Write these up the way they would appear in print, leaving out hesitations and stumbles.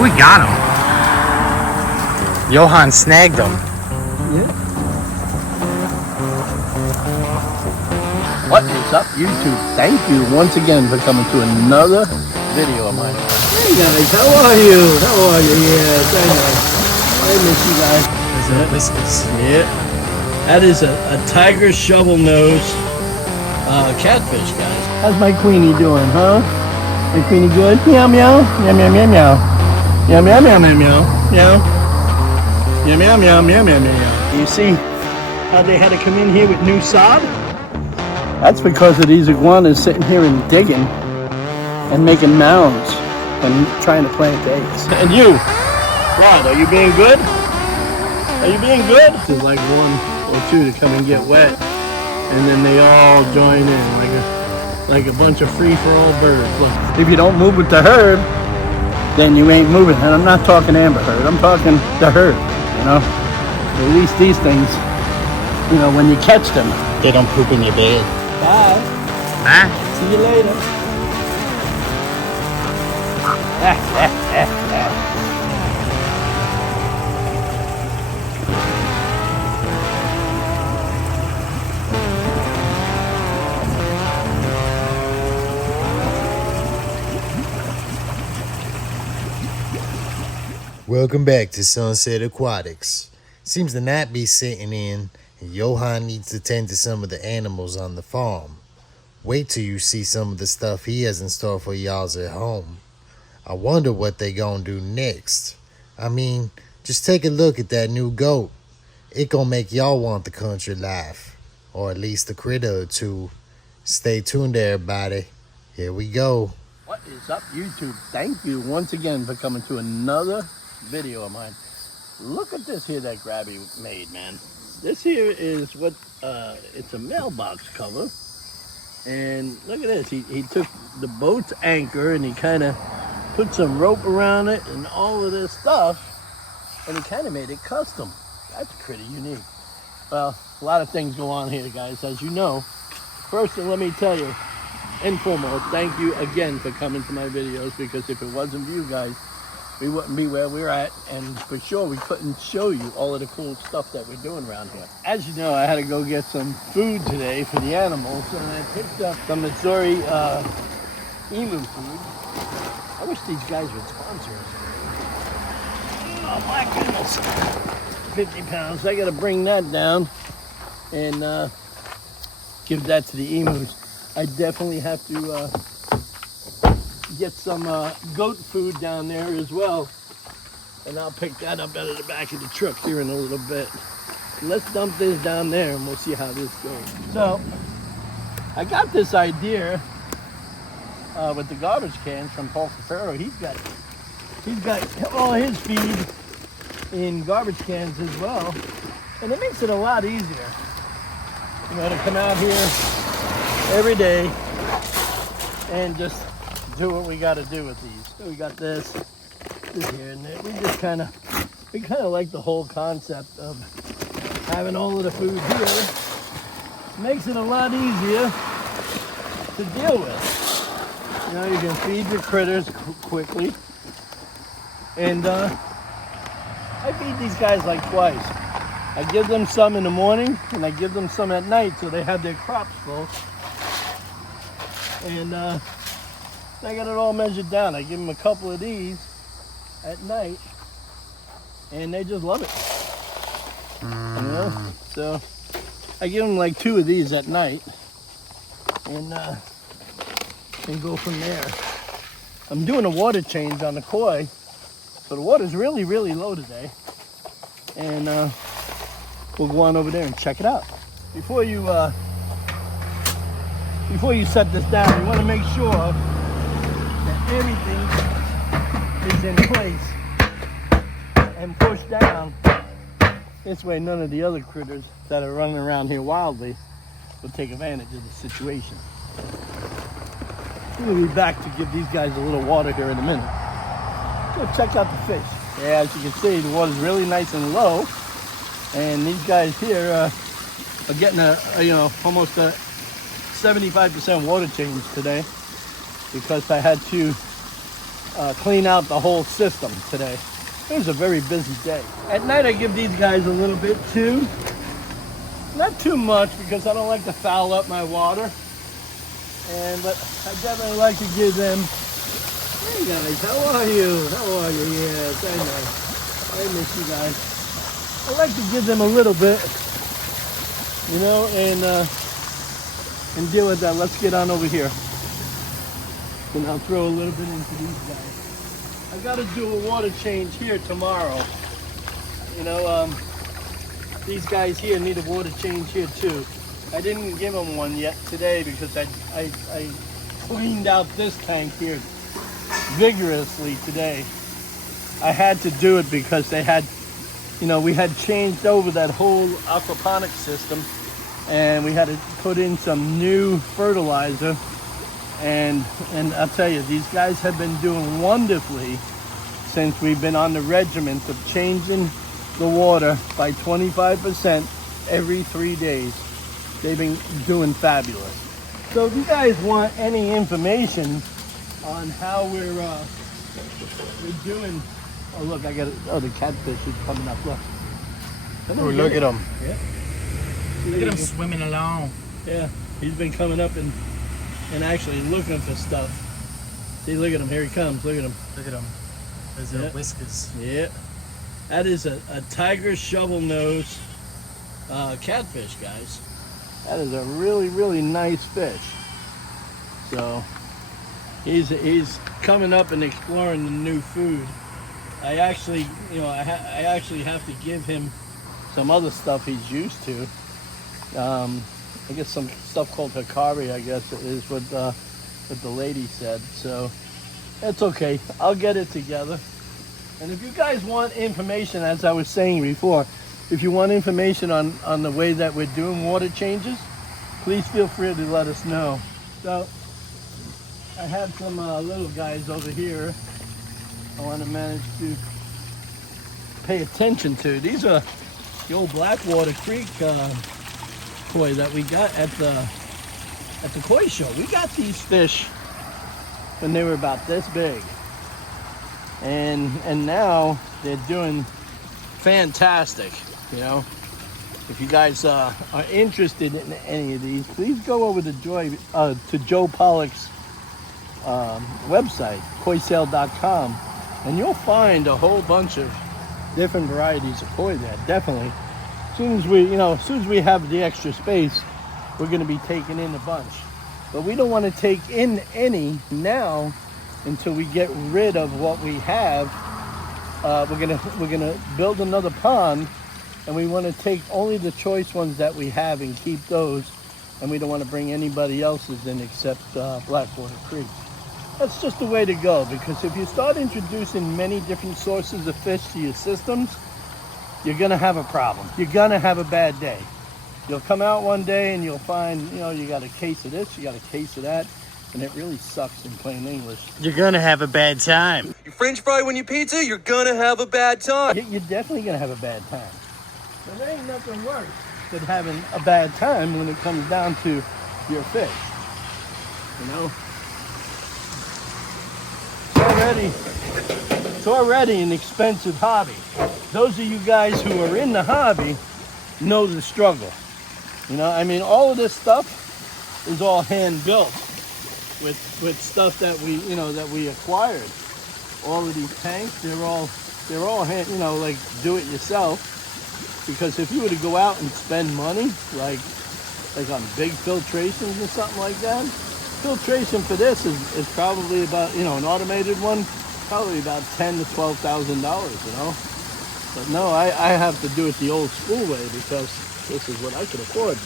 We got him. Johan snagged him. Yeah. What is up, YouTube? Thank you once again for coming to another video of mine. Hey guys, how are you? How are you? Yes, I know. I miss you guys. Yeah. That is a tiger shovelnose catfish, guys. How's my queenie doing, huh? My queenie good? Meow meow. Meow meow meow meow. Meow meow meow meow meow. Meow. Meow meow meow meow meow meow. You see how they had to come in here with new sod? That's because of these iguanas sitting here and digging and making mounds and trying to plant eggs. And you, Rod, are you being good? Are you being good? There's like one or two to come and get wet, and then they all join in like a bunch of free-for-all birds. Look, if you don't move with the herd, then you ain't moving. And I'm not talking Amber Herd. I'm talking the herd. You know, at least these things, you know, when you catch them, they don't poop in your bed. Bye. Bye. See you later. Welcome back to Sunset Aquatics. Seems the night be setting in, and Johan needs to tend to some of the animals on the farm. Wait till you see some of the stuff he has in store for y'alls at home. I wonder what they gonna do next. I mean, just take a look at that new goat. It gonna make y'all want the country life, or at least a critter or two. Stay tuned, everybody. Here we go. What is up, YouTube? Thank you once again for coming to another video of mine. Look at this here that Grabby made, man. This here is what it's a mailbox cover, and look at this. He took the boat's anchor and he kind of put some rope around it and all of this stuff, and he kind of made it custom. That's pretty unique. Well, a lot of things go on here, guys, as you know. First, let me tell you, and foremost, thank you again for coming to my videos, because if it wasn't for you guys, we wouldn't be where we're at, and for sure we couldn't show you all of the cool stuff that we're doing around here. As you know, I had to go get some food today for the animals, and I picked up some Missouri emu food. I wish these guys would sponsor us. Oh my goodness. 50 pounds. I gotta bring that down and give that to the emus. I definitely have to get some goat food down there as well, and I'll pick that up out of the back of the truck here in a little bit. Let's dump this down there and we'll see how this goes. So I got this idea with the garbage cans from Paul Cafaro. He's got all his feed in garbage cans as well, and it makes it a lot easier, you know, to come out here every day and just do what we got to do with these. So we got this here, and we just kind of like the whole concept of having all of the food here. Makes it a lot easier to deal with. You know, you can feed your critters quickly, and I feed these guys like twice. I give them some in the morning, and I give them some at night, so they have their crops full. And I got it all measured down. I give them a couple of these at night, and they just love it. You know? So I give them like 2 of these at night, and go from there. I'm doing a water change on the koi, so the water's really, really low today, and we'll go on over there and check it out. Before you set this down, you want to make sure that everything is in place and pushed down. This way none of the other critters that are running around here wildly will take advantage of the situation. We'll be back to give these guys a little water here in a minute. Go check out the fish. Yeah, as you can see, the water's really nice and low, and these guys here are getting almost a 75% water change today, because I had to clean out the whole system today. It was a very busy day. At night I give these guys a little bit too. Not too much because I don't like to foul up my water. But I definitely like to give them, hey guys, how are you? How are you? Yes, I know. I miss you guys. I like to give them a little bit, you know, and deal with that. Let's get on over here. And I'll throw a little bit into these guys. I gotta do a water change here tomorrow. You know, these guys here need a water change here too. I didn't give them one yet today because I cleaned out this tank here vigorously today. I had to do it because they had, you know, we had changed over that whole aquaponics system and we had to put in some new fertilizer. And I'll tell you, these guys have been doing wonderfully since we've been on the regiment of changing the water by 25% every 3 days. They've been doing fabulous. So if you guys want any information on how we're doing, oh look, I got it. Oh, the catfish is coming up. Look. Oh, look at him. Yeah. Look at him swimming along. Yeah, he's been coming up and actually looking for stuff. See, look at him. Here he comes. Look at him. Look at him. Those whiskers. Yeah. That is a tiger shovelnose catfish, guys. That is a really, really nice fish. So he's coming up and exploring the new food. I actually, you know, I actually have to give him some other stuff he's used to. I guess some stuff called hikari, I guess is what the lady said. So it's okay. I'll get it together. And if you guys want information, as I was saying before, if you want information on the way that we're doing water changes, please feel free to let us know. So I have some little guys over here I want to manage to pay attention to. These are the old Blackwater Creek koi that we got at the koi show. We got these fish when they were about this big. And now they're doing fantastic, you know. If you guys are interested in any of these, please go over to Joe Pollock's website, koisale.com, and you'll find a whole bunch of different varieties of koi there. Definitely. As soon as we have the extra space, we're going to be taking in a bunch. But we don't want to take in any now until we get rid of what we have. We're gonna build another pond, and we want to take only the choice ones that we have and keep those, and we don't want to bring anybody else's in except Blackwater Creek. That's just the way to go, because if you start introducing many different sources of fish to your systems, you're gonna have a problem. You're gonna have a bad day. You'll come out one day and you'll find, you know, you got a case of this, you got a case of that, and it really sucks in plain English. You're gonna have a bad time. You French fry when you pizza, you're gonna have a bad time. You're definitely gonna have a bad time. But there ain't nothing worse than having a bad time when it comes down to your fish. You know? It's already an expensive hobby. Those of you guys who are in the hobby know the struggle. You know, I mean, all of this stuff is all hand built with stuff that we acquired. All of these tanks, they're all hand, you know, like do it yourself. Because if you were to go out and spend money, like on big filtrations or something like that, filtration for this is probably about, you know, an automated one, probably about $10,000 to $12,000, you know. But no, I have to do it the old school way because this is what I can afford.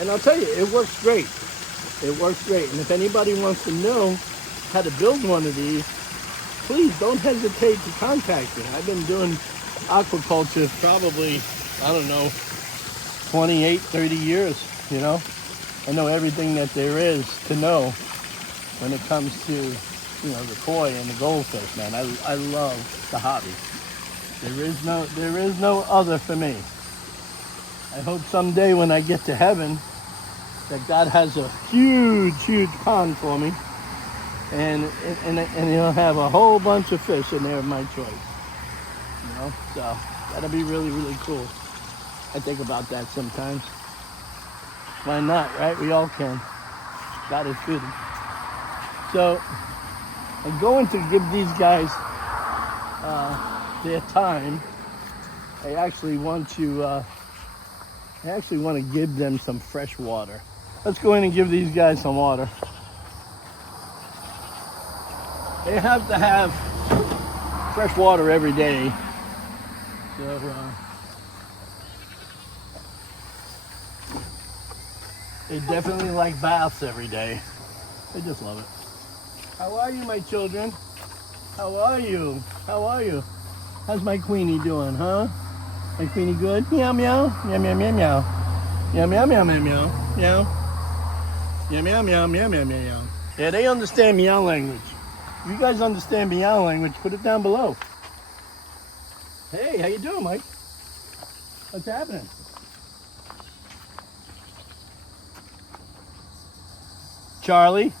And I'll tell you, it works great. It works great. And if anybody wants to know how to build one of these, please don't hesitate to contact me. I've been doing aquaculture probably, I don't know, 28, 30 years, you know. I know everything that there is to know when it comes to, you know, the koi and the goldfish, man. I love the hobby. There is no other for me. I hope someday when I get to heaven that God has a huge, huge pond for me and you'll have a whole bunch of fish in there of my choice. You know, so that'll be really, really cool. I think about that sometimes. Why not, right? We all can. God is good. So I'm going to give these guys their time. I actually want to give them some fresh water. Let's go in and give these guys some water. They have to have fresh water every day. So they definitely like baths every day. They just love it. How are you, my children? How are you? How are you? How's my Queenie doing, huh? My Queenie good? Meow, meow. Meow, meow, meow, meow. Meow, meow, meow, meow, meow. Meow. Meow, meow, meow, meow, meow, meow. Yeah, they understand meow language. If you guys understand meow language, put it down below. Hey, how you doing, Mike? What's happening? Charlie?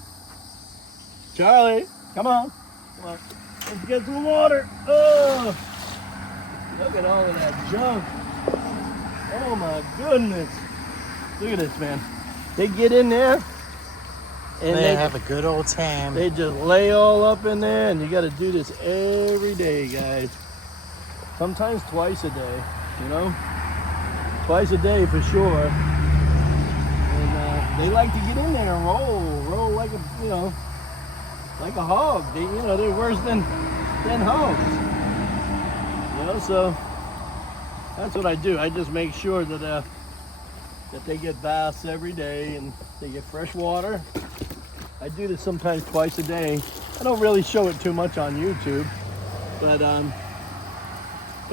Charlie, come on. Come on. Let's get some water. Oh, look at all of that junk. Oh my goodness. Look at this, man. They get in there and They have a good old time. they just lay all up in there, and you got to do this every day, guys. Sometimes twice a day, you know? Twice a day for sure. And they like to get in there and roll like a, you know, like a hog. They, you know, they're worse than hogs. You know, so that's what I do. I just make sure that they get baths every day and they get fresh water. I do this sometimes twice a day. I don't really show it too much on YouTube, but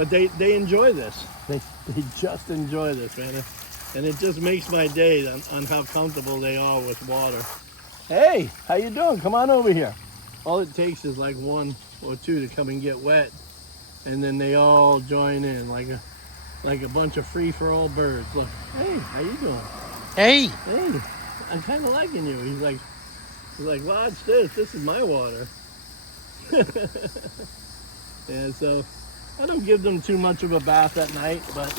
they enjoy this. They just enjoy this, man. And it just makes my day on how comfortable they are with water. Hey, how you doing? Come on over here. All it takes is like one or two to come and get wet, and then they all join in like a bunch of free-for-all birds. Look, hey, how you doing? Hey! Hey, I'm kind of liking you. He's like, watch this. This is my water. And so I don't give them too much of a bath at night, but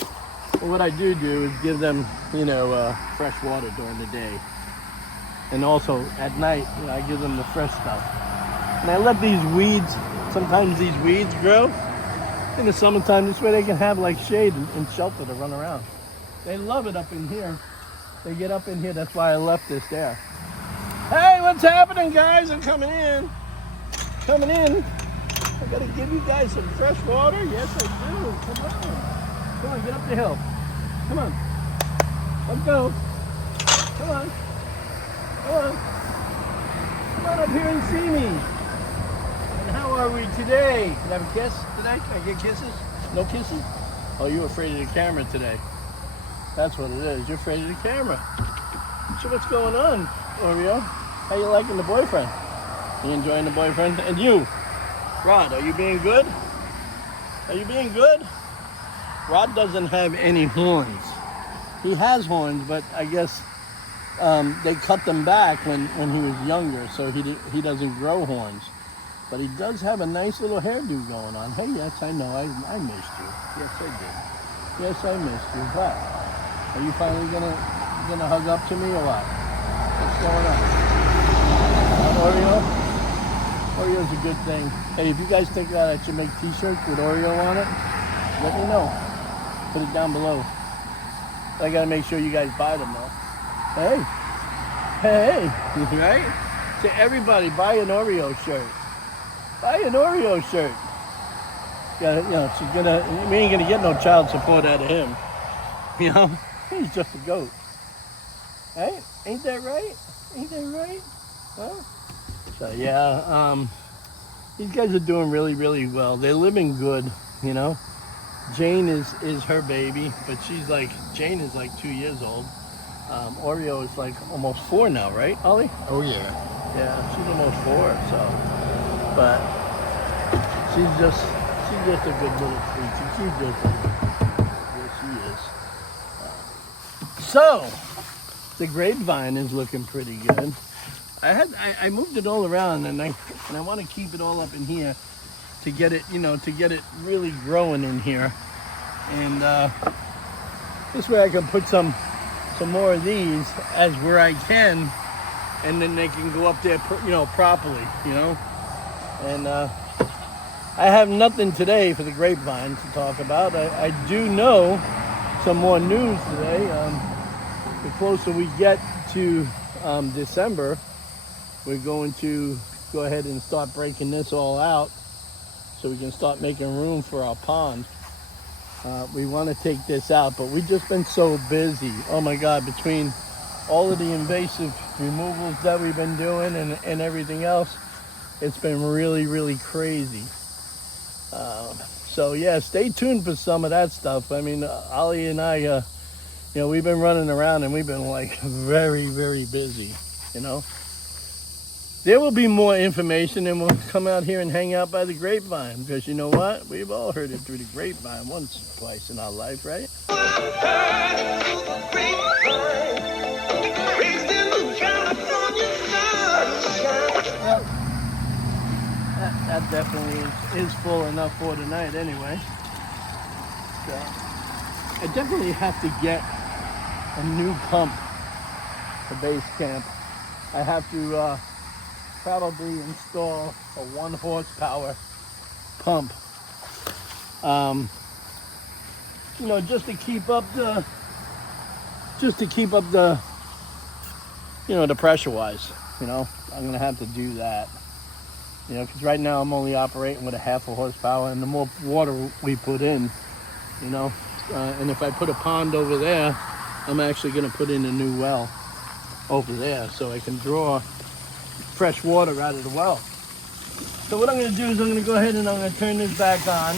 what I do is give them, you know, fresh water during the day. And also at night, you know, I give them the fresh stuff. And I let these weeds, sometimes these weeds grow in the summertime. This way they can have like shade and shelter to run around. They love it up in here. They get up in here. That's why I left this there. Hey, what's happening, guys? I'm coming in. Coming in. I gotta give you guys some fresh water. Yes, I do. Come on. Come on, get up the hill. Come on. Let's go. Come on. Come on. Come on up here and see me. And how are we today? Can I have a kiss today? Can I get kisses? No kisses? Oh, you're afraid of the camera today. That's what it is. You're afraid of the camera. So what's going on, Oreo? How you liking the boyfriend? You enjoying the boyfriend? And you, Rod, are you being good? Are you being good? Rod doesn't have any horns. He has horns, but I guess they cut them back when he was younger, so he doesn't grow horns. But he does have a nice little hairdo going on. Hey, yes, I know. I missed you. Yes, I did. Yes, I missed you. What? Are you finally gonna hug up to me or what? What's going on? Oreo? Oreo's a good thing. Hey, if you guys think that I should make t-shirts with Oreo on it, let me know. Put it down below. I gotta make sure you guys buy them though. Hey, right? To everybody, buy an Oreo shirt. Buy an Oreo shirt. Yeah, you know, we ain't gonna get no child support out of him. You know, he's just a goat. Right? Ain't that right? Ain't that right? Huh? So yeah, these guys are doing really, really well. They're living good, you know. Jane is her baby, but Jane is like 2 years old. Oreo is like almost 4 now, right, Ollie? Oh yeah. Yeah, she's almost 4, so. But she's just a good little creature. She's just what she is. So the grapevine is looking pretty good. I moved it all around, and I want to keep it all up in here to get it, to get it really growing in here. And this way I can put some more of these as where I can, and then they can go up there, properly, And I have nothing today for the grapevine to talk about. I do know some more news today. The closer we get to December, we're going to go ahead and start breaking this all out so we can start making room for our pond. We want to take this out, but we've just been so busy. Oh my God, between all of the invasive removals that we've been doing and everything else, it's been really, really crazy. So yeah, stay tuned for some of that stuff. I mean, Ollie and I, we've been running around and we've been like very, very busy, There will be more information, and we'll come out here and hang out by the grapevine, because you know what? We've all heard it through the grapevine once or twice in our life, right? Well, that definitely is full enough for tonight anyway. So, I definitely have to get a new pump for base camp. I have to probably install a 1 horsepower pump. Just to keep up the the pressure wise, I'm gonna have to do that. Because right now I'm only operating with a 1/2 horsepower, and the more water we put in, and if I put a pond over there, I'm actually gonna put in a new well over there so I can draw fresh water out of the well. So what I'm going to do is I'm going to go ahead and I'm going to turn this back on,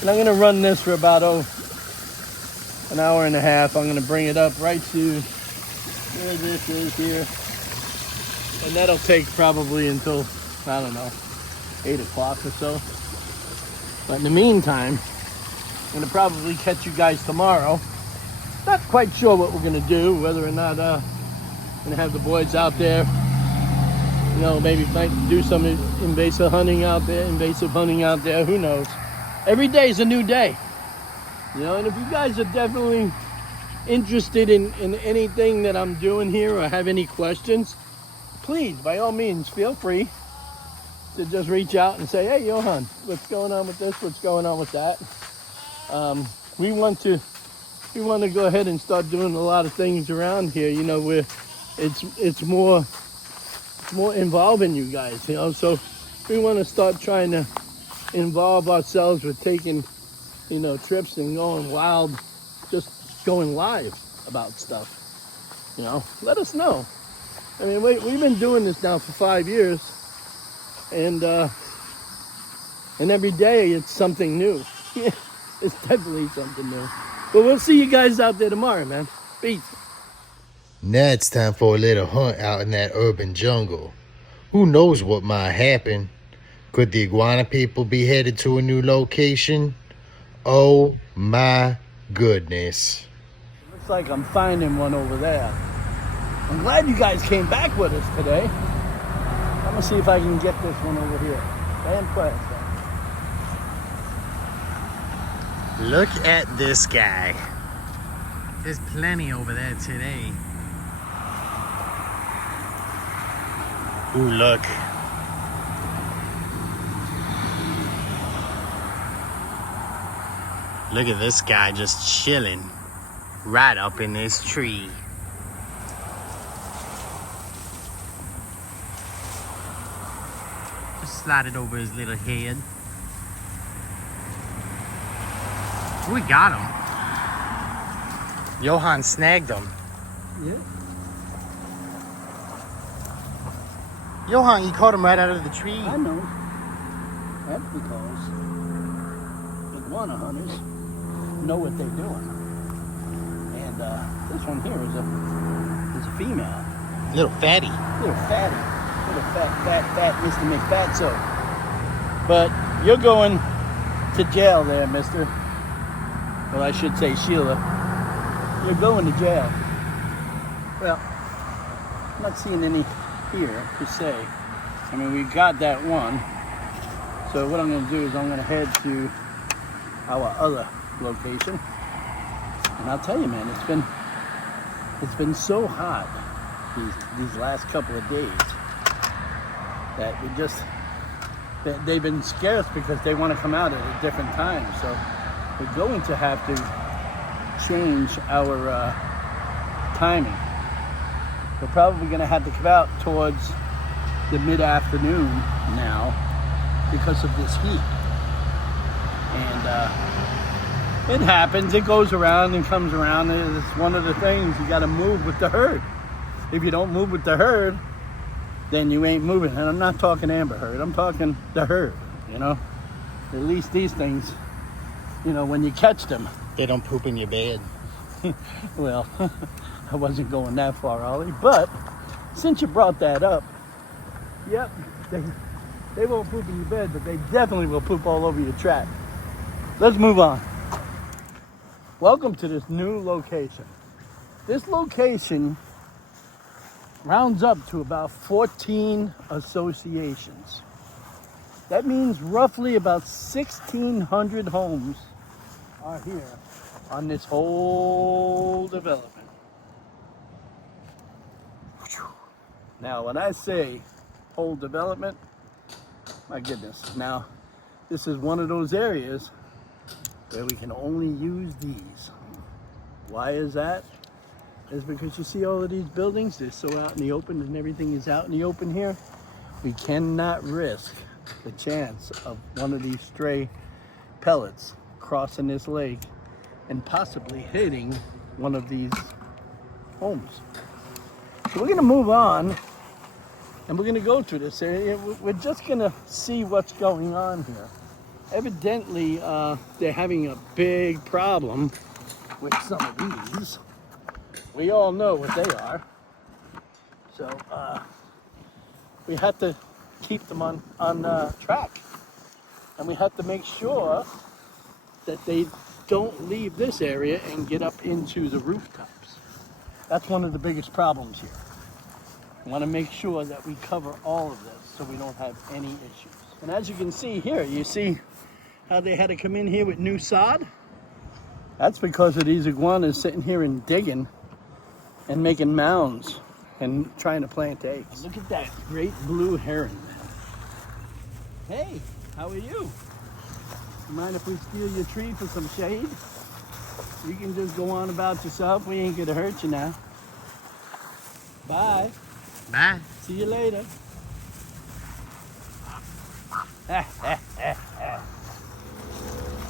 and I'm going to run this for about an hour and a half. I'm going to bring it up right to where this is here, and that'll take probably until, I don't know, 8 o'clock or so. But in the meantime, I'm going to probably catch you guys tomorrow. Not quite sure what we're going to do, whether or not going to have the boys out there, maybe might do some invasive hunting out there, who knows. Every day is a new day, and if you guys are definitely interested in anything that I'm doing here or have any questions, please, by all means, feel free to just reach out and say, hey, Johan, what's going on with this? What's going on with that? We want to go ahead and start doing a lot of things around here, where it's more involving you guys, so we want to start trying to involve ourselves with taking, trips and going wild, just going live about stuff. Let us know. I mean, we've been doing this now for 5 years, and every day it's something new. It's definitely something new. But we'll see you guys out there tomorrow, man. Peace. Now it's time for a little hunt out in that urban jungle. Who knows what might happen? Could the iguana people be headed to a new location? Oh my goodness. Looks like I'm finding one over there. I'm glad you guys came back with us today. I'm gonna see if I can get this one over here. Fantastic. Look at this guy. There's plenty over there today. Ooh, look. Look at this guy just chilling right up in this tree. Just slide it over his little head. We got him. Johan snagged him. Yeah. Johan, you caught him right out of the tree. I know. That's because iguana hunters know what they're doing. And this one here is a female. Little fatty. Little fatty. Little fat Mr. McFatso. But you're going to jail there, mister. Well, I should say Sheila. You're going to jail. Well, I'm not seeing any here per se. I mean, we got that one. So what I'm going to do is I'm going to head to our other location. And I'll tell you, man, it's been so hot these last couple of days that they've been scarce because they want to come out at a different time. So we're going to have to change our timing. We're probably going to have to come out towards the mid-afternoon now because of this heat. And it happens, it goes around and comes around. It's one of the things, you got to move with the herd. If you don't move with the herd, then you ain't moving. And I'm not talking Amber Herd, I'm talking the herd, you know. At least these things, you know, when you catch them, They don't poop in your bed. well, I wasn't going that far, Ollie, but since you brought that up, yep, they won't poop in your bed, but they definitely will poop all over your track. Let's move on. Welcome to this new location. This location rounds up to about 14 associations. That means roughly about 1,600 homes are here on this whole development. Now, when I say whole development, my goodness. Now, this is one of those areas where we can only use these. Why is that? It's because you see all of these buildings, they're so out in the open and everything is out in the open here. We cannot risk the chance of one of these stray pellets crossing this lake and possibly hitting one of these homes. So we're gonna move on and we're gonna go through this area. We're just gonna see what's going on here. Evidently, they're having a big problem with some of these. We all know what they are. So we have to keep them on track. And we have to make sure that they don't leave this area and get up into the rooftops. That's one of the biggest problems here. We want to make sure that we cover all of this so we don't have any issues. And as you can see here, you see how they had to come in here with new sod? That's because of these iguanas sitting here and digging and making mounds and trying to plant eggs. Look at that great blue heron. Hey, how are you? You mind if we steal your tree for some shade? You can just go on about yourself. We ain't gonna hurt you now. Bye. Bye. See you later.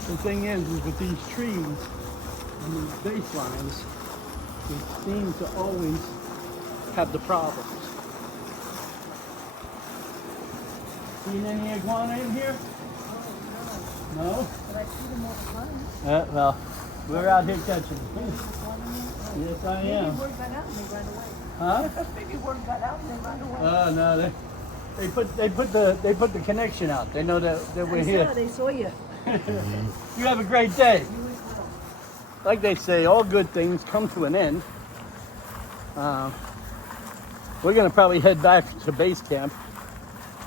The thing is with these trees and these baselines, we seem to always have the problems. Seen any iguana in here? No? But I see them all the time. Well, we're out here catching them. Yes, I Maybe am. word got out and they ran away. Huh? Maybe word got out and they ran away. Oh no, they put the connection out. They know that we're here. They saw you. You have a great day. Like they say, all good things come to an end. We're gonna probably head back to base camp.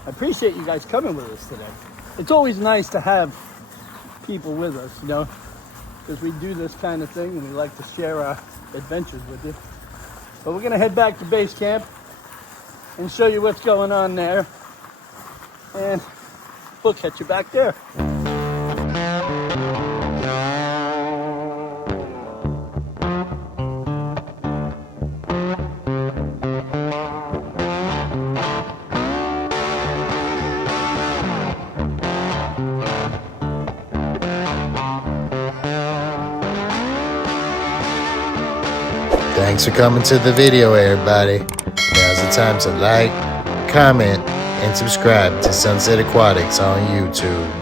I appreciate you guys coming with us today. It's always nice to have people with us, you know, because we do this kind of thing and we like to share our adventures with you. But we're gonna head back to base camp and show you what's going on there, and we'll catch you back there. Thanks for coming to the video, everybody. Now's the time to like, comment, and subscribe to Sunset Aquatics on YouTube.